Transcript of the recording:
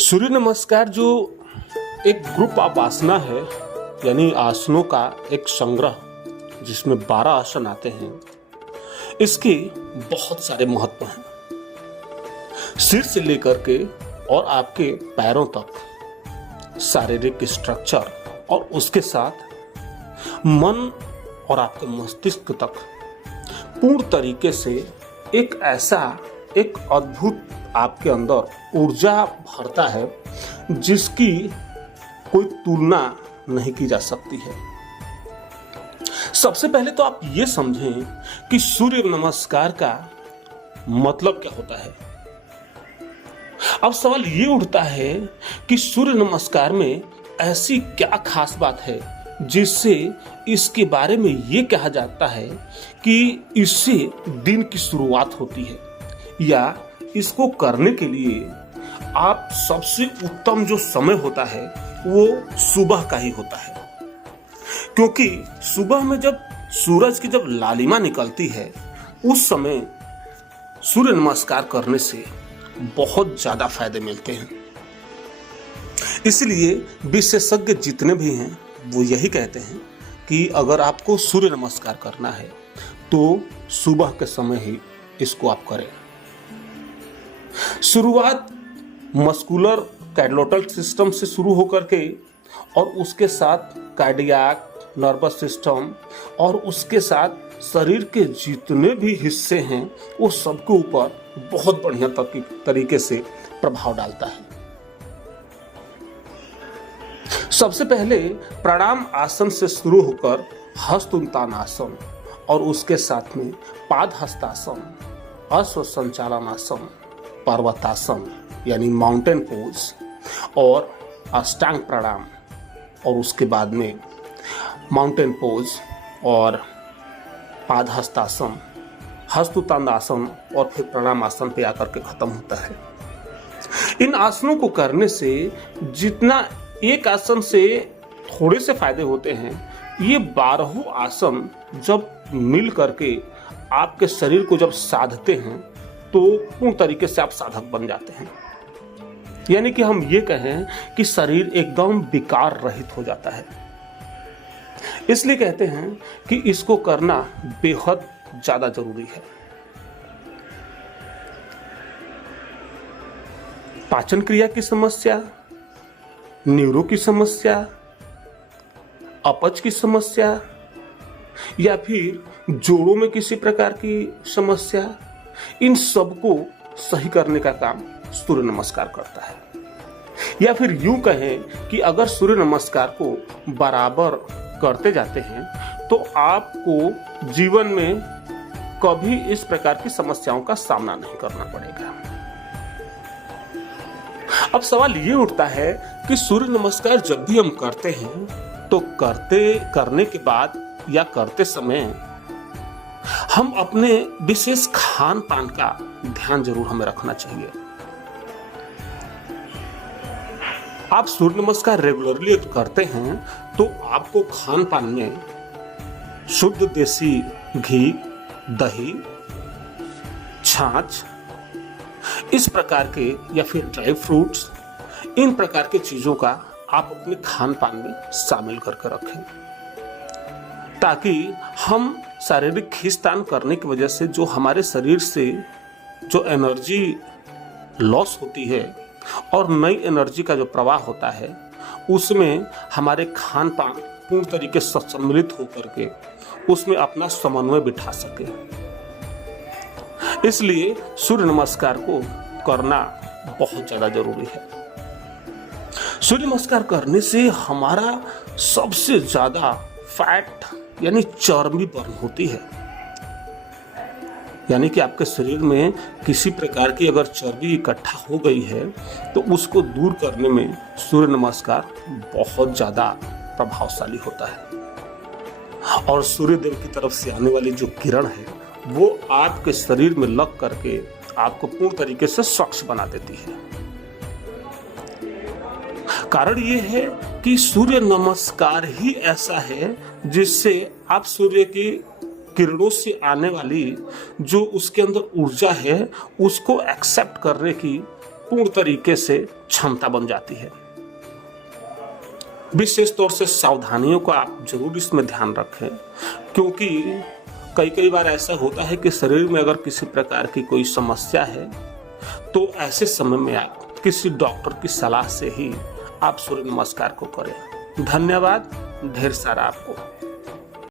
सूर्य नमस्कार जो एक ग्रुप ऑफ आसना है, यानी आसनों का एक संग्रह जिसमें 12 आसन आते हैं। इसके बहुत सारे महत्व हैं, सिर से लेकर के और आपके पैरों तक शारीरिक स्ट्रक्चर और उसके साथ मन और आपके मस्तिष्क तक पूर्ण तरीके से एक ऐसा एक अद्भुत आपके अंदर ऊर्जा भरता है जिसकी कोई तुलना नहीं की जा सकती है। सबसे पहले तो आप ये समझें कि सूर्य नमस्कार का मतलब क्या होता है। अब सवाल ये उठता है कि सूर्य नमस्कार में ऐसी क्या खास बात है जिससे इसके बारे में ये कहा जाता है कि इससे दिन की शुरुआत होती है, या इसको करने के लिए आप सबसे उत्तम जो समय होता है वो सुबह का ही होता है। क्योंकि सुबह में जब सूरज की जब लालिमा निकलती है उस समय सूर्य नमस्कार करने से बहुत ज्यादा फायदे मिलते हैं। इसलिए विशेषज्ञ जितने भी हैं वो यही कहते हैं कि अगर आपको सूर्य नमस्कार करना है तो सुबह के समय ही इसको आप करें। शुरुआत मस्कुलर कैडलोटल सिस्टम से शुरू होकर के और उसके साथ कार्डियक, नर्वस सिस्टम और उसके साथ शरीर के जितने भी हिस्से हैं वो सबके ऊपर बहुत बढ़िया तरीके से प्रभाव डालता है। सबसे पहले प्राणायाम आसन से शुरू होकर हस्त उत्तान आसन और उसके साथ में पाद हस्तासन, अश्व संचालन आसन, पर्वतासन यानी माउंटेन पोज और अष्टांग प्राणायाम, और उसके बाद में माउंटेन पोज और पाद हस्तासन, हस्त उत्तान आसन और फिर प्राणायाम आसन पे आकर के खत्म होता है। इन आसनों को करने से जितना एक आसन से थोड़े से फायदे होते हैं, ये 12 आसन जब मिल करके आपके शरीर को जब साधते हैं तो पूर्ण तरीके से आप साधक बन जाते हैं। यानी कि हम ये कहें कि शरीर एकदम विकार रहित हो जाता है। इसलिए कहते हैं कि इसको करना बेहद ज्यादा जरूरी है। पाचन क्रिया की समस्या, न्यूरो की समस्या, अपच की समस्या या फिर जोड़ों में किसी प्रकार की समस्या, इन सबको सही करने का काम सूर्य नमस्कार करता है। या फिर यूं कहें कि अगर सूर्य नमस्कार को बराबर करते जाते हैं तो आपको जीवन में कभी इस प्रकार की समस्याओं का सामना नहीं करना पड़ेगा। अब सवाल ये उठता है कि सूर्य नमस्कार जब भी हम करते हैं तो करने के बाद या करते समय हम अपने विशेष खान पान का ध्यान जरूर हमें रखना चाहिए। आप सूर्य नमस्कार रेगुलरली करते हैं तो आपको खान पान में शुद्ध देसी घी, दही, छाछ, इस प्रकार के या फिर ड्राई फ्रूट्स, इन प्रकार के चीजों का आप अपने खान पान में शामिल करके रखें, ताकि हम शारीरिक खींचतान करने की वजह से जो हमारे शरीर से जो एनर्जी लॉस होती है और नई एनर्जी का जो प्रवाह होता है उसमें हमारे खान पान पूर्ण तरीके से सम्मिलित होकर के उसमें अपना समन्वय बिठा सके। इसलिए सूर्य नमस्कार को करना बहुत ज्यादा जरूरी है। सूर्य नमस्कार करने से हमारा सबसे ज्यादा फैट यानी चर्बी बर्न होती है। यानी कि आपके शरीर में किसी प्रकार की अगर चर्बी इकट्ठा हो गई है तो उसको दूर करने में सूर्य नमस्कार बहुत ज्यादा प्रभावशाली होता है। और सूर्य देव की तरफ से आने वाली जो किरण है वो आपके शरीर में लग करके आपको पूर्ण तरीके से स्वच्छ बना देती है। कारण ये है कि सूर्य नमस्कार ही ऐसा है जिससे आप सूर्य की किरणों से आने वाली जो उसके अंदर ऊर्जा है उसको एक्सेप्ट करने की पूर्ण तरीके से क्षमता बन जाती है। विशेष तौर से सावधानियों को आप जरूर इसमें ध्यान रखें, क्योंकि कई बार ऐसा होता है कि शरीर में अगर किसी प्रकार की कोई समस्या है तो ऐसे समय में आप किसी डॉक्टर की सलाह से ही आप सूर्य नमस्कार को करें। धन्यवाद ढेर सारा आपको।